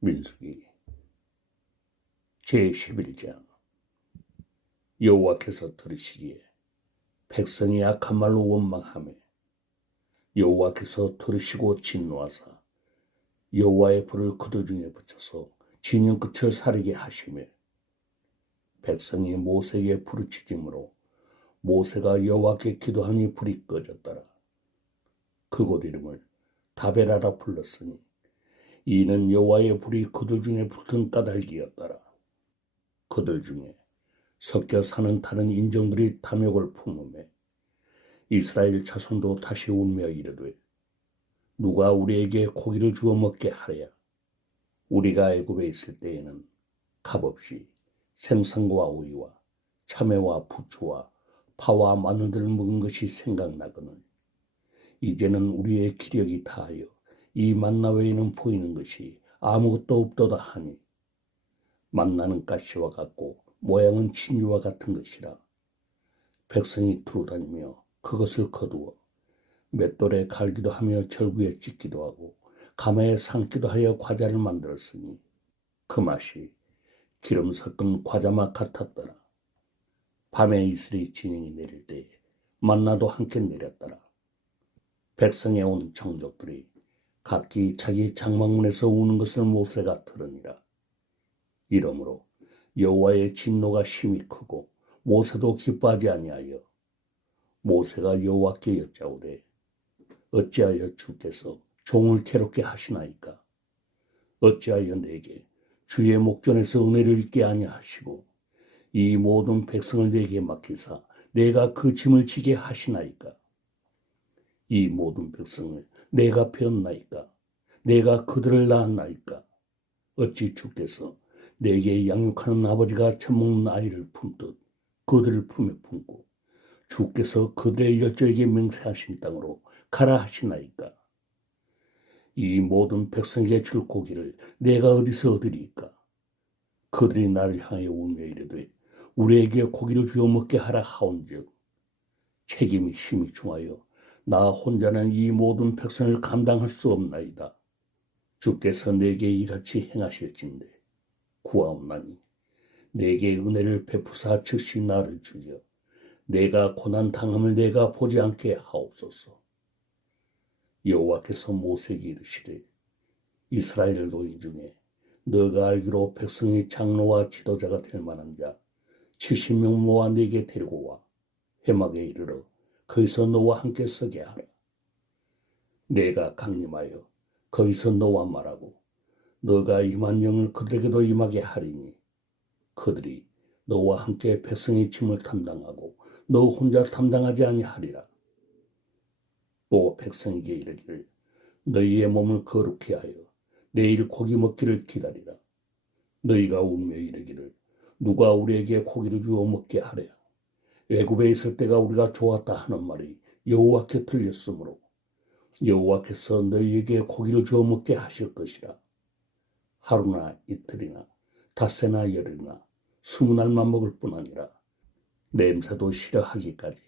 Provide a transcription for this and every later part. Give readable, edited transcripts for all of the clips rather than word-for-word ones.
민수기 제11장. 여호와께서 들으시기에 백성이 악한 말로 원망하며 여호와께서 들으시고 진노하사 여호와의 불을 그들 중에 붙여서 진영 끝을 사르게 하시며 백성이 모세에게 부르짖음으로 모세가 여호와께 기도하니 불이 꺼졌더라. 그곳 이름을 다베라라 불렀으니 이는 여호와의 불이 그들 중에 붙은 까닭이었더라. 그들 중에 섞여 사는 다른 인종들이 탐욕을 품으며 이스라엘 자손도 다시 울며 이르되 누가 우리에게 고기를 주어 먹게 하랴. 우리가 애굽에 있을 때에는 값없이 생선과 오이와 참외와 부추와 파와 마늘들을 먹은 것이 생각나거늘 이제는 우리의 기력이 다하여 이 만나 외에는 보이는 것이 아무것도 없도다 하니 만나는 가시와 같고 모양은 진주와 같은 것이라. 백성이 두루다니며 그것을 거두어 맷돌에 갈기도 하며 절구에 찢기도 하고 가마에 삶기도 하여 과자를 만들었으니 그 맛이 기름 섞은 과자맛 같았더라. 밤에 이슬이 진행이 내릴 때에 만나도 함께 내렸더라. 백성에 온 정족들이 각기 자기 장막문에서 우는 것을 모세가 들으니라. 이러므로 여호와의 진노가 심히 크고 모세도 기뻐하지 아니하여 모세가 여호와께 여짜오되 어찌하여 주께서 종을 괴롭게 하시나이까? 어찌하여 내게 주의 목전에서 은혜를 잊게 아니하시고 이 모든 백성을 내게 맡기사 내가 그 짐을 지게 하시나이까? 이 모든 백성을 내가 배웠나이까? 내가 그들을 낳았나이까? 어찌 주께서 내게 양육하는 아버지가 젖먹는 아이를 품듯 그들을 품에 품고 주께서 그들의 열조에게 맹세하신 땅으로 가라 하시나이까? 이 모든 백성에게 줄 고기를 내가 어디서 얻으리까? 그들이 나를 향해 울며 이르되 우리에게 고기를 주어 먹게 하라 하온즉 책임이 심히 중하여 나 혼자는 이 모든 백성을 감당할 수 없나이다. 주께서 내게 이같이 행하실진대 구하옵나니 내게 은혜를 베푸사 즉시 나를 죽여 내가 고난 당함을 내가 보지 않게 하옵소서. 여호와께서 모세에게 이르시되 이스라엘 노인 중에 너가 알기로 백성의 장로와 지도자가 될 만한 자 70명 모아 내게 데리고 와 회막에 이르러 거기서 너와 함께 서게 하라. 내가 강림하여 거기서 너와 말하고 너가 임한 영을 그들에게도 임하게 하리니 그들이 너와 함께 백성의 짐을 담당하고 너 혼자 담당하지 아니하리라. 또 백성에게 이르기를 너희의 몸을 거룩히 하여 내일 고기 먹기를 기다리라. 너희가 울며 이르기를 누가 우리에게 고기를 주어 먹게 하랴. 애굽에 있을 때가 우리가 좋았다 하는 말이 여호와께 들렸으므로 여호와께서 너희에게 고기를 주어 먹게 하실 것이라. 하루나 이틀이나 닷새나 열흘이나 20날만 먹을 뿐 아니라 냄새도 싫어하기까지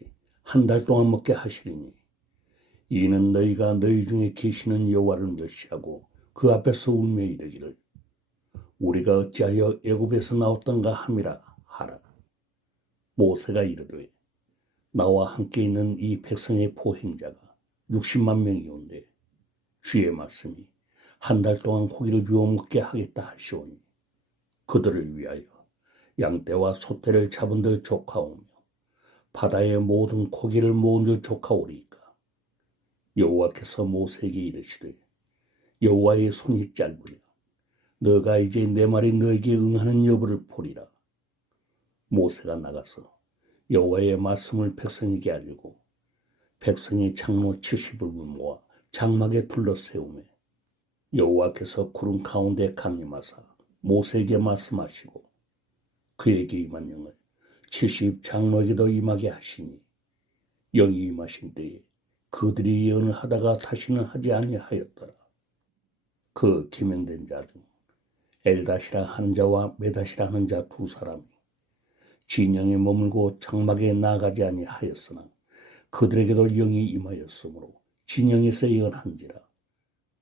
한 달 동안 먹게 하시리니 이는 너희가 너희 중에 계시는 여호와를 멸시하고 그 앞에서 울며 이르기를 우리가 어찌하여 애굽에서 나왔던가 함이라 하라. 모세가 이르되 나와 함께 있는 이 백성의 보행자가 60만 명이온데 주의 말씀이 한 달 동안 고기를 주어 먹게 하겠다 하시오니 그들을 위하여 양떼와 소떼를 잡은들 조카오며 바다의 모든 고기를 모은들 조카오리이까. 여호와께서 모세에게 이르시되 여호와의 손이 짧으랴. 너가 이제 내 말이 너에게 응하는 여부를 보리라. 모세가 나가서 여호와의 말씀을 백성에게 알리고 백성이 장로 70을 모아 장막에 둘러세우매 여호와께서 구름 가운데 강림하사 모세에게 말씀하시고 그에게 임한 영을 70 장로에게도 임하게 하시니 영이 임하신 때에 그들이 예언을 하다가 다시는 하지 아니하였더라. 그 기명된 자 중 엘닷이라 하는 자와 메닷이라 하는 자 두 사람이 진영에 머물고 장막에 나아가지 아니하였으나 그들에게도 영이 임하였으므로 진영에서 예언한지라.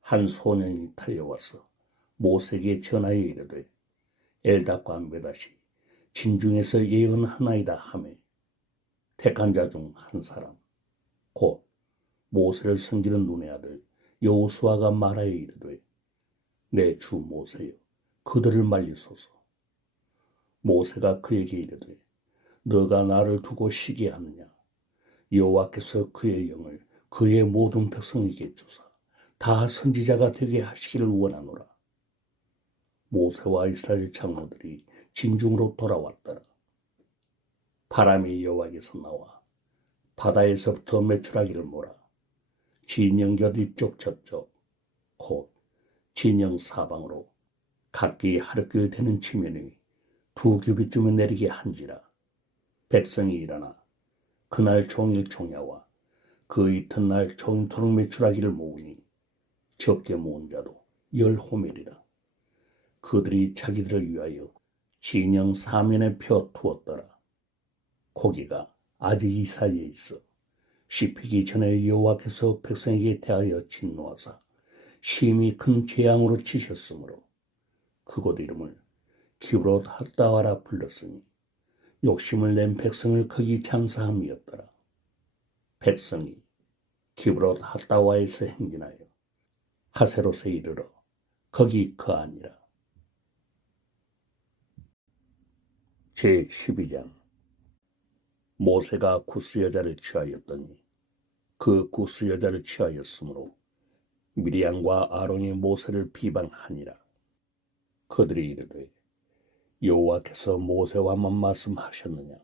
한 소년이 달려와서 모세에게 전하여 이르되 엘닷과 메닷이 진중에서 예언하나이다 하매 택한 자 중 한 사람 곧 모세를 섬기는 눈의 아들 여호수아가 말하여 이르되 내 주 모세여 그들을 말리소서. 모세가 그에게 이르되 너가 나를 두고 시기하느냐. 여호와께서 그의 영을 그의 모든 백성에게 주사 다 선지자가 되게 하시기를 원하노라. 모세와 이스라엘 장로들이 진중으로 돌아왔더라. 바람이 여호와께서 나와 바다에서부터 메추라기를 몰아 진영곁 이쪽 저쪽 곧 진영 사방으로 각기 하루길 되는 지면이 2규빗쯤에 내리게 한지라. 백성이 일어나 그날 종일 종야와 그 이튿날 종토록 메추라기를 모으니 적게 모은 자도 10호멜이라. 그들이 자기들을 위하여 진영 사면에 펴 두었더라. 고기가 아직 이 사이에 있어 씹히기 전에 여호와께서 백성에게 대하여 진노하사 심히 큰 재앙으로 치셨으므로 그곳 이름을 기브롯 핫다와라 불렀으니 욕심을 낸 백성을 거기 장사함이었더라. 백성이 기브롯 핫다와에서 행진하여 하세롯에 이르러 거기 거하니라. 제12장. 모세가 구스 여자를 취하였더니 그 구스 여자를 취하였으므로 미리암과 아론이 모세를 비방하니라. 그들이 이르되 여호와께서 모세와만 말씀하셨느냐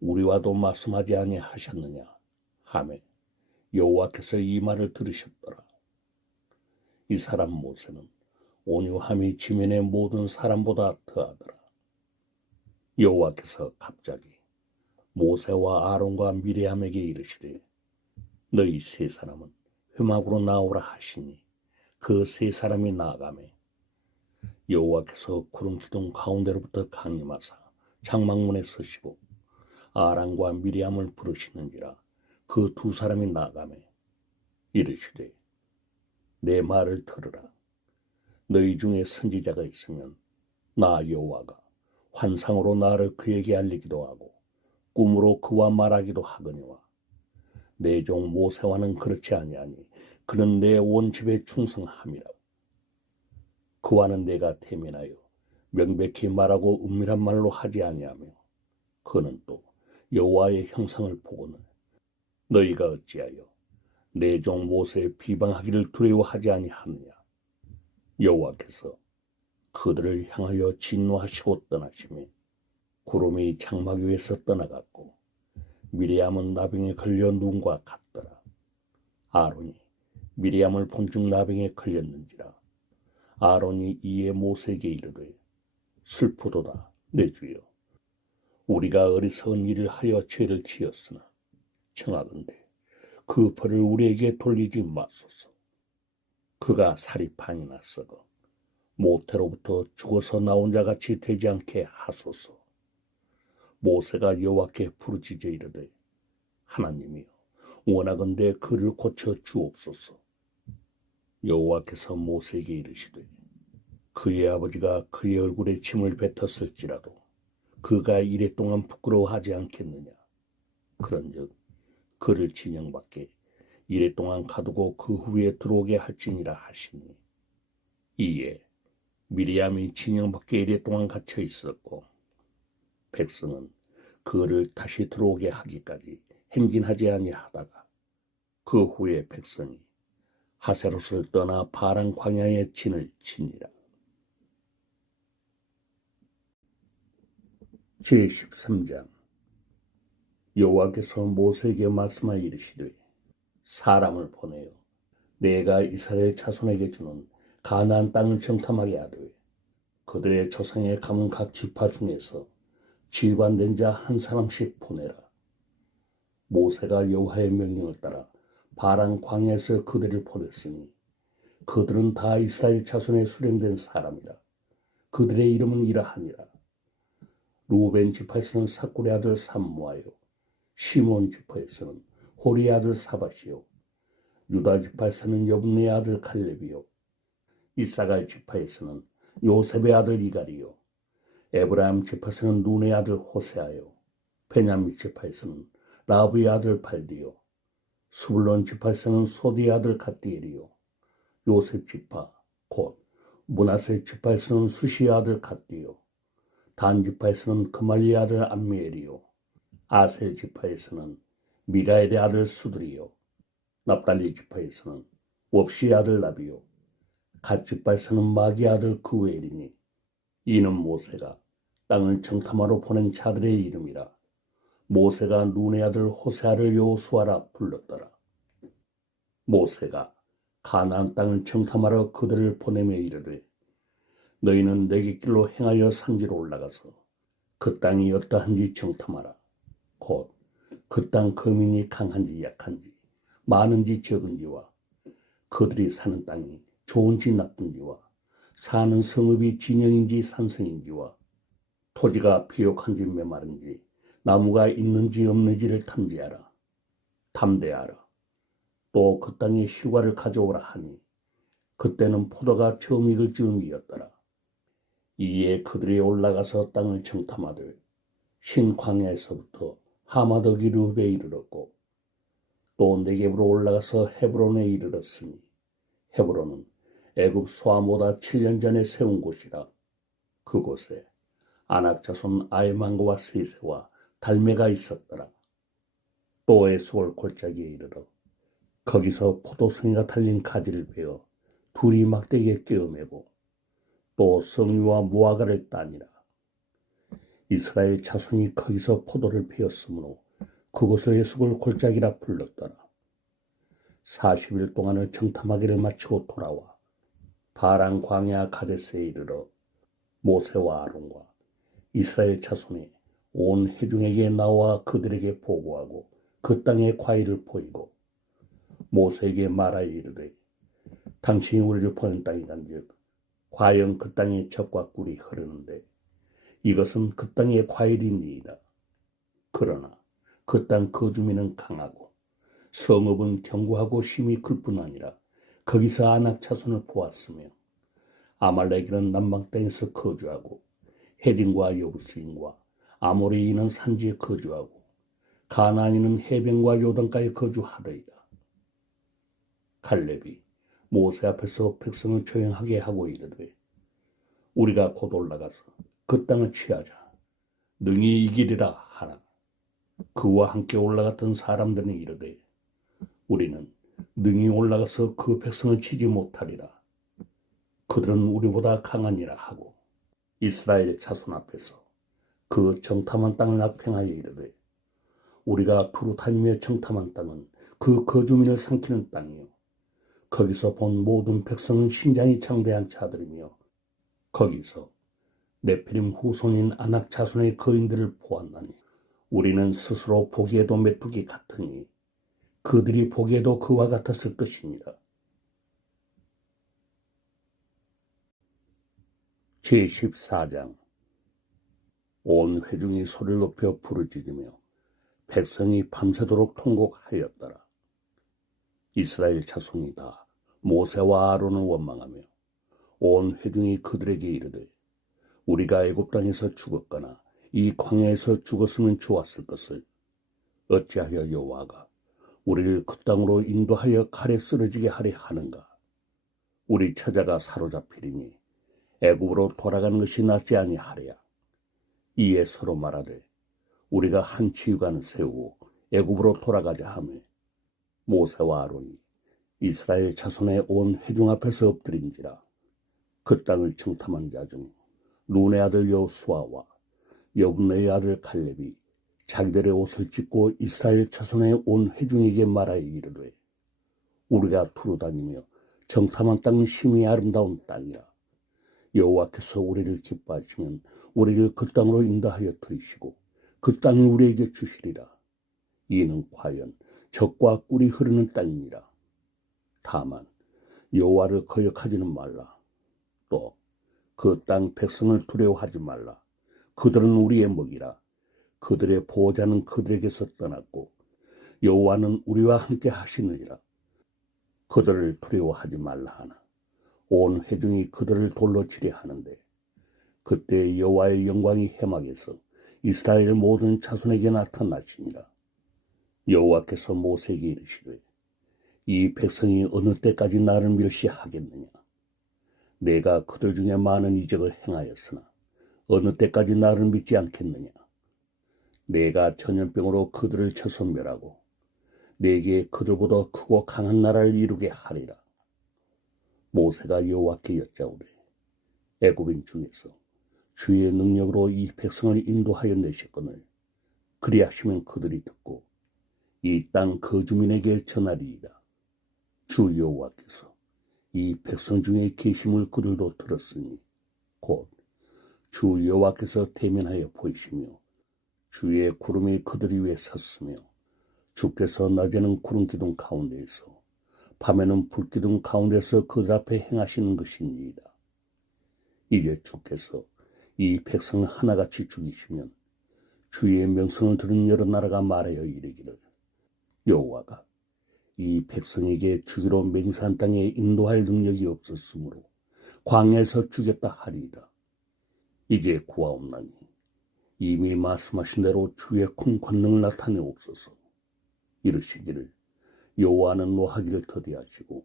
우리와도 말씀하지 아니하셨느냐 하매 여호와께서 이 말을 들으셨더라. 이 사람 모세는 온유함이 지면의 모든 사람보다 더하더라. 여호와께서 갑자기 모세와 아론과 미리암에게 이르시되 너희 세 사람은 회막으로 나오라 하시니 그 세 사람이 나아가매 여호와께서 구름 기둥 가운데로부터 강림하사 장막문에 서시고 아론과 미리암을 부르시는지라. 그 두 사람이 나아가매 이르시되 내 말을 들으라. 너희 중에 선지자가 있으면 나 여호와가 환상으로 나를 그에게 알리기도 하고 꿈으로 그와 말하기도 하거니와 내 종 모세와는 그렇지 아니하니 그는 내 온 집에 충성함이라. 그와는 내가 대면하여 명백히 말하고 은밀한 말로 하지 아니하며 그는 또 여호와의 형상을 보거늘 너희가 어찌하여 내 종 모세의 비방하기를 두려워하지 아니하느냐. 여호와께서 그들을 향하여 진노하시고 떠나시며 구름이 장막 위에서 떠나갔고 미리암은 나병에 걸려 눈과 같더라. 아론이 미리암을 본즉 나병에 걸렸는지라. 아론이 이에 모세에게 이르되 슬프도다 내 주여 우리가 어리석은 일을 하여 죄를 지었으나 청하건대 그 벌을 우리에게 돌리지 마소서. 그가 살이 반이나 썩어 모태로부터 죽어서 나온 자같이 되지 않게 하소서. 모세가 여호와께 부르짖어 이르되 하나님이여 원하건대 그를 고쳐 주옵소서. 여호와께서 모세에게 이르시되 그의 아버지가 그의 얼굴에 침을 뱉었을지라도 그가 이랫동안 부끄러워하지 않겠느냐. 그런즉 그를 진영 밖에 이랫동안 가두고 그 후에 들어오게 할지니라 하시니 이에 미리암이 진영 밖에 이랫동안 갇혀 있었고 백성은 그를 다시 들어오게 하기까지 행진하지 아니하다가 그 후에 백성이 하세롯을 떠나 바란 광야에 진을 치니라. 제13장. 여호와께서 모세에게 말씀하여 이르시되 사람을 보내어 내가 이스라엘 자손에게 주는 가나안 땅을 정탐하게 하되 그들의 조상에 감은 각 지파 중에서 지관된 자 한 사람씩 보내라. 모세가 여호와의 명령을 따라 바란 광야에서 그들을 보냈으니 그들은 다 이스라엘 자손에 수령된 사람이라. 그들의 이름은 이러하니라. 루벤 지파에서는 사꿀의 아들 삼무하여 시몬 지파에서는 호리의 아들 사밧이요 유다 지파에서는 여분의 아들 갈렙이요 이사갈 지파에서는 요셉의 아들 이갈이요, 에브라임 지파에서는 눈의 아들 호세아요, 베냐민 지파에서는 라브의 아들 발디요, 스불론 지파에서는 소디의 아들 갓디엘이요, 요셉 지파 곧 므낫세 지파에서는 수시의 아들 갓디요, 단 지파에서는 그말리의 아들 암미엘이요, 아셀 지파에서는 미가엘의 아들 수드리요, 납달리 지파에서는 웁시의 아들 나비요, 갓 지파에서는 마기의 아들 그웨일이니 이는 모세가 땅을 정탐하러 보낸 자들의 이름이라. 모세가 눈의 아들 호세아를 여호수아라 불렀더라. 모세가 가나안 땅을 정탐하러 그들을 보내며 이르되 너희는 내게 길로 행하여 산지로 올라가서 그 땅이 어떠한지 정탐하라. 곧 그 땅 거민이 강한지 약한지 많은지 적은지와 그들이 사는 땅이 좋은지 나쁜지와 사는 성읍이 진영인지 산성인지와 토지가 비옥한지 메마른지 나무가 있는지 없는지를 탐지하라. 탐대하라. 또 그 땅에 실과를 가져오라 하니 그때는 포도가 처음 익을 즈음이었더라. 이에 그들이 올라가서 땅을 정탐하되 신광야에서부터 하마더기 르흡에 이르렀고 또 네겝으로 올라가서 헤브론에 이르렀으니 헤브론은 애굽 소아보다 7년 전에 세운 곳이라. 그곳에 아낙 자손 아이만과 세세와 달메가 있었더라. 또 에스골 골짜기에 이르러 거기서 포도송이가 달린 가지를 베어 둘이 막대기에 꿰어매고 또 성류와 무화과를 따니라. 이스라엘 자손이 거기서 포도를 베었으므로 그곳을 에스골 골짜기라 불렀더라. 40일 동안을 정탐하기를 마치고 돌아와 바란 광야 가데스에 이르러 모세와 아론과 이스라엘 자손이 온 회중에게 나와 그들에게 보고하고 그 땅의 과일을 보이고 모세에게 말하여 이르되 당신이 우리를 보낸 땅이간즉 과연 그 땅에 젖과 꿀이 흐르는데 이것은 그 땅의 과일이니이다. 그러나 그 땅 거주민은 강하고 성읍은 견고하고 힘이 클 뿐 아니라 거기서 아낙 자손을 보았으며 아말렉인은 남방 땅에서 거주하고 헤딘과 여부스인과 아모리인은 산지에 거주하고 가나안인은 해변과 요단가에 거주하더이다. 갈렙이 모세 앞에서 백성을 조용하게 하고 이르되 우리가 곧 올라가서 그 땅을 취하자. 능히 이기리라 하나. 그와 함께 올라갔던 사람들은 이르되 우리는 능히 올라가서 그 백성을 치지 못하리라. 그들은 우리보다 강하니라 하고 이스라엘 자손 앞에서 그 정탐한 땅을 악평하여 이르되 우리가 두루 다니며 정탐한 땅은 그 거주민을 삼키는 땅이요 거기서 본 모든 백성은 신장이 장대한 자들이며 거기서 네피림 후손인 아낙 자손의 거인들을 보았나니 우리는 스스로 보기에도 메뚜기 같으니 그들이 보기에도 그와 같았을 것이니라. 제14장. 온 회중이 소리를 높여 부르짖으며 백성이 밤새도록 통곡하였더라. 이스라엘 자손이 다 모세와 아론을 원망하며 온 회중이 그들에게 이르되 우리가 애굽 땅에서 죽었거나 이 광야에서 죽었으면 좋았을 것을 어찌하여 여호와가 우리를 그 땅으로 인도하여 칼에 쓰러지게 하려 하는가. 우리 처자가 사로잡히리니 애굽으로 돌아가는 것이 낫지 아니하랴. 이에 서로 말하되 우리가 한 치유관을 세우고 애굽으로 돌아가자 하며 모세와 아론이 이스라엘 자손의 온 회중 앞에서 엎드린지라. 그 땅을 정탐한 자 중 눈의 아들 여호수아와 여분의 아들 갈렙이 자기들의 옷을 찢고 이스라엘 자손의 온 회중에게 말하여 이르되 우리가 두루 다니며 정탐한 땅은 심히 아름다운 땅이라. 여호와께서 우리를 기뻐하시면 우리를 그 땅으로 인도하여 들이시고 그 땅을 우리에게 주시리라. 이는 과연 젖과 꿀이 흐르는 땅이니라. 다만 여호와를 거역하지는 말라. 또 그 땅 백성을 두려워하지 말라. 그들은 우리의 먹이라. 그들의 보호자는 그들에게서 떠났고 여호와는 우리와 함께 하시느니라. 그들을 두려워하지 말라 하나 온 회중이 그들을 돌로 치려 하는데 그때 여호와의 영광이 해막에서 이스라엘 모든 자손에게 나타나시니라. 여호와께서 모세에게 이르시되 이 백성이 어느 때까지 나를 멸시하겠느냐. 내가 그들 중에 많은 이적을 행하였으나 어느 때까지 나를 믿지 않겠느냐. 내가 전염병으로 그들을 쳐서 멸하고 내게 그들보다 크고 강한 나라를 이루게 하리라. 모세가 여호와께 여짜오되 애굽인 중에서 주의 능력으로 이 백성을 인도하여 내셨거늘 그리하시면 그들이 듣고 이 땅 그 주민에게 전하리이다. 주 여호와께서 이 백성 중에 계심을 그들도 들었으니 곧 주 여호와께서 대면하여 보이시며 주의 구름이 그들 위에 섰으며 주께서 낮에는 구름 기둥 가운데에서 밤에는 불 기둥 가운데서 그들 앞에 행하시는 것이니이다. 이제 주께서 이 백성을 하나같이 죽이시면 주의 명성을 들은 여러 나라가 말하여 이르기를 여호와가 이 백성에게 주기로 맹세한 땅에 인도할 능력이 없었으므로 광야에서 죽였다 하리이다. 이제 구하옵나니 이미 말씀하신 대로 주의 큰 권능을 나타내옵소서. 이르시기를 여호와는 노하기를 더디하시고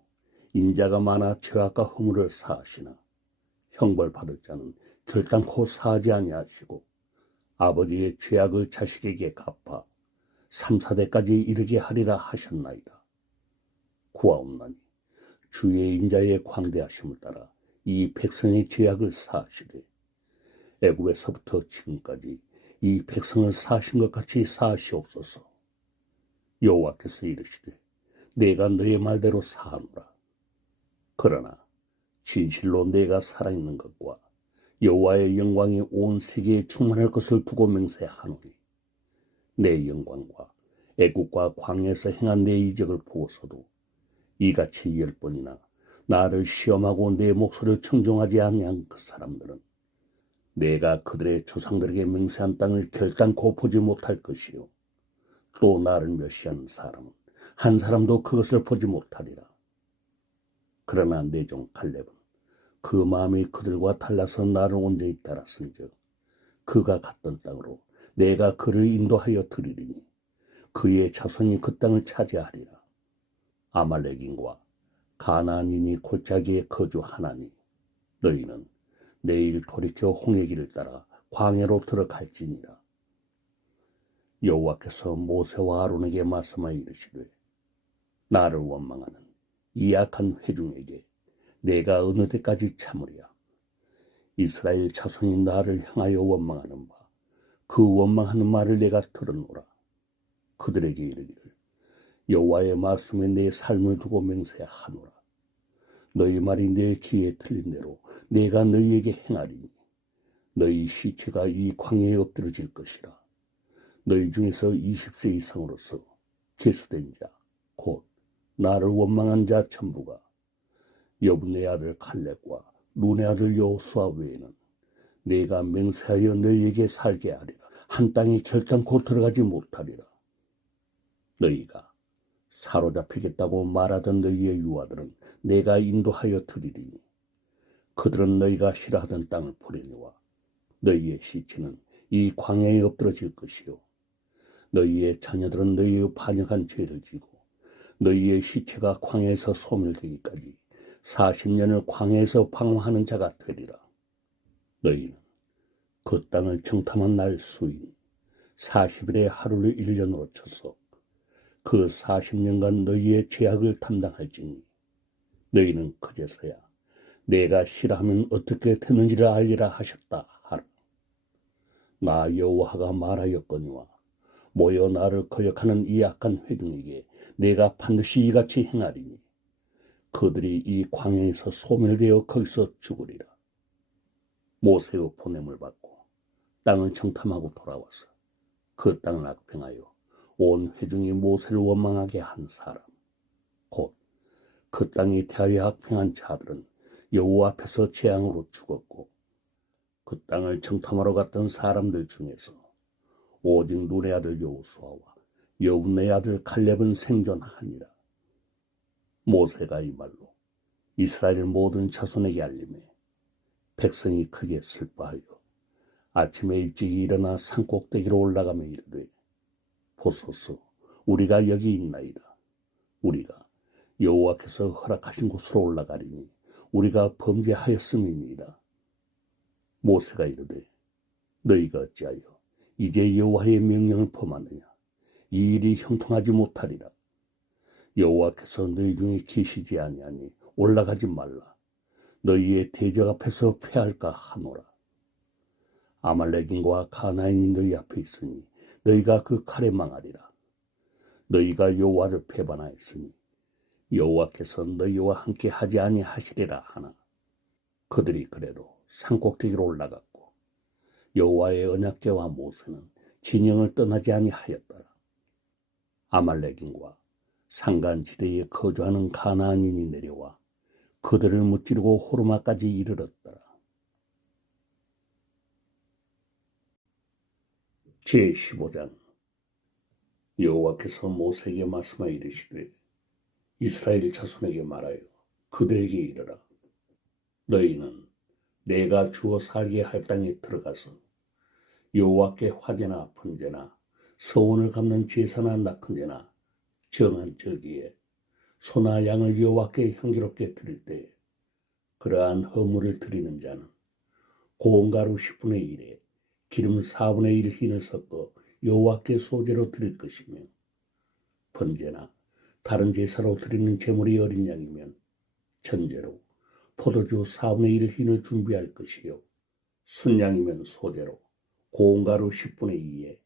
인자가 많아 죄악과 허물을 사하시나 형벌받을 자는 결단코 사하지 아니하시고 아버지의 죄악을 자식에게 갚아 3, 4대까지 이르게 하리라 하셨나이다. 구하옵나니 주의 인자의 광대하심을 따라 이 백성의 죄악을 사하시되 애굽에서부터 지금까지 이 백성을 사하신 것 같이 사하시옵소서. 여호와께서 이르시되 내가 너의 말대로 사하노라. 그러나 진실로 내가 살아있는 것과 여호와의 영광이 온 세계에 충만할 것을 두고 맹세하노니 내 영광과 애국과 광야에서 행한 내 이적을 보고서도 이같이 10번이나 나를 시험하고 내 목소리를 청종하지 아니한 그 사람들은 내가 그들의 조상들에게 맹세한 땅을 결단코 보지 못할 것이요 또 나를 멸시하는 사람은 한 사람도 그것을 보지 못하리라. 그러나 내 종 갈렙은 그 마음이 그들과 달라서 나를 온전히 따랐은즉 그가 갔던 땅으로 내가 그를 인도하여 드리리니 그의 자손이 그 땅을 차지하리라. 아말렉인과 가나안인이 골짜기에 거주하나니 너희는 내일 돌이켜 홍해 길을 따라 광야로 들어갈지니라. 여호와께서 모세와 아론에게 말씀하여 이르시되 나를 원망하는 이 악한 회중에게 내가 어느 때까지 참으랴. 이스라엘 자손이 나를 향하여 원망하는 바 그 원망하는 말을 내가 들었노라. 그들에게 이르기를 여호와의 말씀에 내 삶을 두고 맹세하노라. 너희 말이 내 귀에 들린 대로 내가 너희에게 행하리니 너희 시체가 이 광야에 엎드러질 것이라. 너희 중에서 20세 이상으로서 제수된 자 곧 나를 원망한 자 전부가 여분의 아들 갈렙과 룬의 아들 여호수아 외에는 내가 맹세하여 너희에게 살게 하리라. 한 땅에 결단코 들어가지 못하리라. 너희가 사로잡히겠다고 말하던 너희의 유아들은 내가 인도하여 드리리니 그들은 너희가 싫어하던 땅을 보려니와 너희의 시체는 이 광야에 엎드러질 것이요 너희의 자녀들은 너희의 반역한 죄를 지고 너희의 시체가 광야에서 소멸되기까지 40년을 광야에서 방황하는 자가 되리라. 너희는 그 땅을 정탐한 날 수인 40일의 하루를 1년으로 쳐서 그 40년간 너희의 죄악을 담당할지니 너희는 그제서야 내가 싫어하면 어떻게 되는지를 알리라 하셨다 하라. 나 여호와가 말하였거니와 모여 나를 거역하는 이 악한 회중에게 내가 반드시 이같이 행하리니 그들이 이 광야에서 소멸되어 거기서 죽으리라. 모세의 보냄을 받고 땅을 정탐하고 돌아와서 그 땅을 악평하여 온 회중이 모세를 원망하게 한 사람 곧 그 땅에 대하여 악평한 자들은 여호와 앞에서 재앙으로 죽었고 그 땅을 정탐하러 갔던 사람들 중에서 오직 룬의 아들 여호수아와 여분의 아들 갈렙은 생존하니라. 모세가 이 말로 이스라엘 모든 자손에게 알림해 백성이 크게 슬퍼하여 아침에 일찍 일어나 산꼭대기로 올라가며 이르되 보소서 우리가 여기 있나이다. 우리가 여호와께서 허락하신 곳으로 올라가리니 우리가 범죄하였음이니이다. 모세가 이르되 너희가 어찌하여 이제 여호와의 명령을 범하느냐. 이 일이 형통하지 못하리라. 여호와께서 너희 중에 계시지 아니하니 올라가지 말라. 너희의 대적 앞에서 패할까 하노라. 아말렉인과 가나안이 너희 앞에 있으니 너희가 그 칼에 망하리라. 너희가 여호와를 배반하였으니 여호와께서 너희와 함께 하지 아니하시리라 하나. 그들이 그래도 산꼭대기로 올라갔고 여호와의 언약궤와 모세는 진영을 떠나지 아니하였더라. 아말렉인과 산간지대에 거주하는 가나안인이 내려와 그들을 무찌르고 호르마까지 이르렀더라. 제15장. 여호와께서 모세에게 말씀하여 이르시되 이스라엘 자손에게 말하여 그들에게 이르라. 너희는 내가 주어 살게 할 땅에 들어가서 여호와께 화제나 번제나 서원을 갚는 제사나 낙헌제나 정한 절기에 소나 양을 여호와께 향기롭게 드릴 때 그러한 허물을 드리는 자는 고운 가루 10분의 1에 기름 4분의 1 흰을 섞어 여호와께 소제로 드릴 것이며 번제나 다른 제사로 드리는 제물이 어린 양이면 전제로 포도주 4분의 1 흰을 준비할 것이요 순양이면 소제로 고운 가루 10분의 2에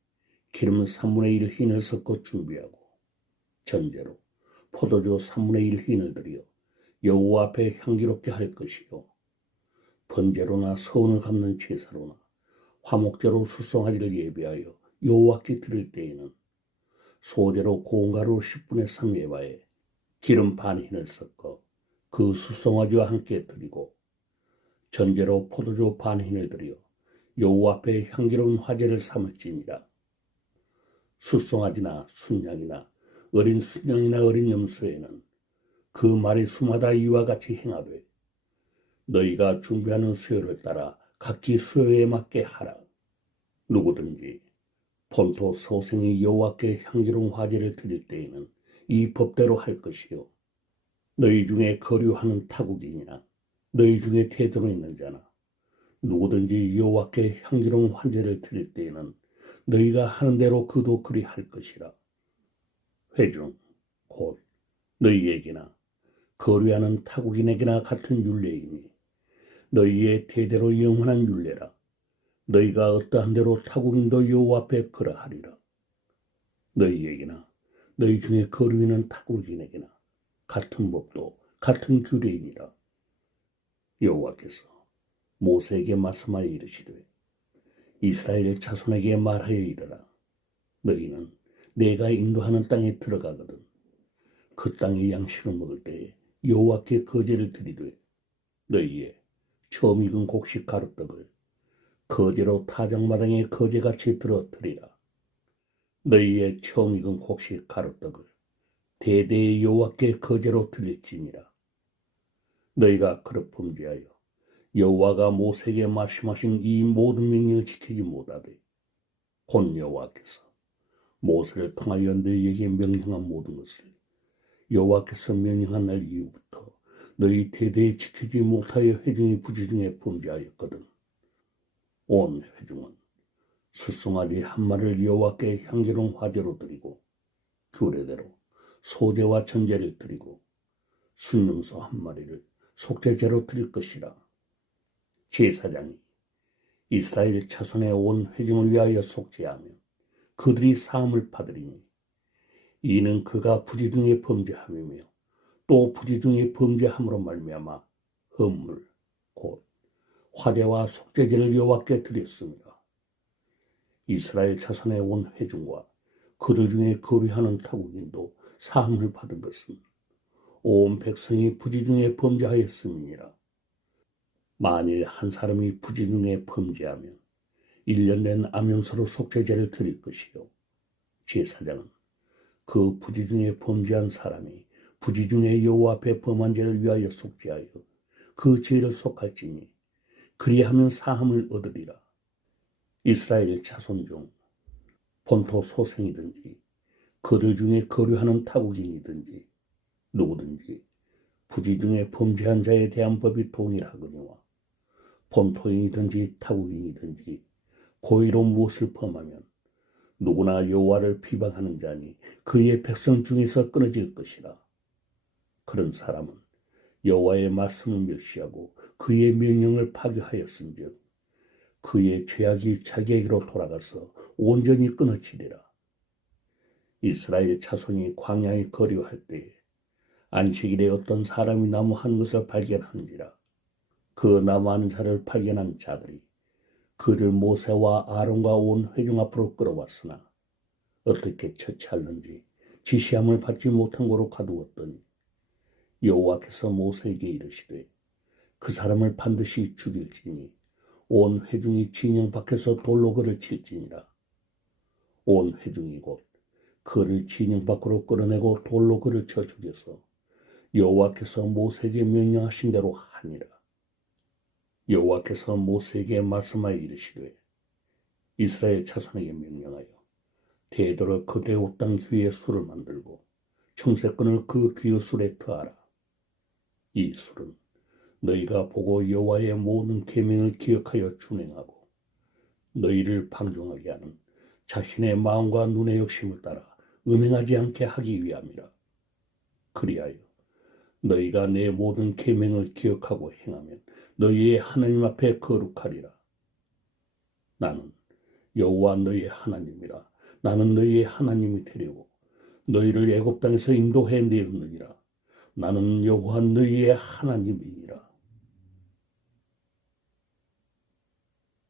기름 3분의 1 흰을 섞어 준비하고 전제로 포도주 3분의 1 흰을 들여 여호와 앞에 향기롭게 할 것이요 번제로나 서운을 갚는 제사로나 화목제로 수송아지를 예비하여 여호와께 드릴 때에는 소제로 고운 가루 10분의 3에바에 기름 반 흰을 섞어 그 수송아지와 함께 드리고 전제로 포도주 반 흰을 들여 여호와 앞에 향기로운 화제를 삼을지니라. 수송아지나 순양이나 어린 순양이나 어린 염소에는 그 말의 수마다 이와 같이 행하되 너희가 준비하는 수요를 따라 각기 수요에 맞게 하라. 누구든지 본토 소생이 여호와께 향기로운 화제를 드릴 때에는 이 법대로 할 것이요 너희 중에 거류하는 타국인이나 너희 중에 대도로 있는 자나 누구든지 여호와께 향기로운 화제를 드릴 때에는 너희가 하는 대로 그도 그리 할 것이라. 회중 곧 너희에게나 거류하는 타국인에게나 같은 율례이니 너희의 대대로 영원한 율례라. 너희가 어떠한 대로 타국인도 여호와 앞에 그러하리라. 너희에게나 너희 중에 거류 있는 타국인에게나 같은 법도 같은 규례이니라. 여호와께서 모세에게 말씀하여 이르시되 이스라엘 자손에게 말하여 이르라. 너희는 내가 인도하는 땅에 들어가거든 그 땅의 양식을 먹을 때에 여호와께 거제를 드리되 너희의 처음 익은 곡식 가루떡을 거제로 타작마당에 거제같이 들어드리라. 너희의 처음 익은 곡식 가루떡을 대대의 여호와께 거제로 드릴지니라. 너희가 그릇 범죄하여 여호와가 모세에게 말씀하신 이 모든 명령을 지키지 못하되 곧 여호와께서 모세를 통하여 너희에게 명령한 모든 것을 여호와께서 명령한 날 이후부터 너희 대대에 지키지 못하여 회중이 부지중에 범죄하였거든. 온 회중은 수송아지 한 마리를 여호와께 향기로운 화제로 드리고 규례대로 소제와 전제를 드리고 순염소 한 마리를 속죄제로 드릴 것이라. 제사장이 이스라엘 자손의 온 회중을 위하여 속죄하며 그들이 사함을 받으리니 이는 그가 부지중에 범죄함이며 또 부지중에 범죄함으로 말미암아 헌물 곧 화제와 속죄제를 여호와께 드렸습니다. 이스라엘 자손의 온 회중과 그들 중에 거류하는 타국인도 사함을 받은 것은 온 백성이 부지중에 범죄하였음이니라. 만일 한 사람이 부지중에 범죄하면 1년 된 암염소로 속죄제를 드릴 것이요 제사장은 그 부지중에 범죄한 사람이 부지 중에 여호와 앞에 범한 죄를 위하여 속죄하여 그 죄를 속할지니 그리하면 사함을 얻으리라. 이스라엘 자손 중 본토 소생이든지 그들 중에 거류하는 타국인이든지 누구든지 부지 중에 범죄한 자에 대한 법이 동일하거니와 본토인이든지 타국인이든지 고의로 무엇을 범하면 누구나 여호와를 비방하는 자니 그의 백성 중에서 끊어질 것이라. 그런 사람은 여호와의 말씀을 멸시하고 그의 명령을 파괴하였은즉 그의 죄악이 자기에게로 돌아가서 온전히 끊어지리라. 이스라엘 자손이 광야에 거류할 때에 안식일에 어떤 사람이 나무 한 것을 발견하는지라. 그 나무 한 자를 발견한 자들이 그를 모세와 아론과 온 회중 앞으로 끌어왔으나 어떻게 처치하는지 지시함을 받지 못한 고로 가두었더니 여호와께서 모세에게 이르시되 그 사람을 반드시 죽일지니 온 회중이 진영 밖에서 돌로 그를 칠지니라. 온 회중이 곧 그를 진영 밖으로 끌어내고 돌로 그를 쳐 죽여서 여호와께서 모세에게 명령하신 대로 하니라. 여호와께서 모세에게 말씀하여 이르시되 이스라엘 자손에게 명령하여 되도록 그 대옥 땅 귀에 술을 만들고 청새끈을 그 귀의 술에 더하라. 이 술은 너희가 보고 여호와의 모든 계명을 기억하여 준행하고 너희를 방종하게 하는 자신의 마음과 눈의 욕심을 따라 음행하지 않게 하기 위함이라. 그리하여 너희가 내 모든 계명을 기억하고 행하면 너희의 하나님 앞에 거룩하리라. 나는 여호와 너희의 하나님이라. 나는 너희의 하나님이 되려고 너희를 애굽 땅에서 인도해 내었느니라. 나는 여호와 너희의 하나님이니라.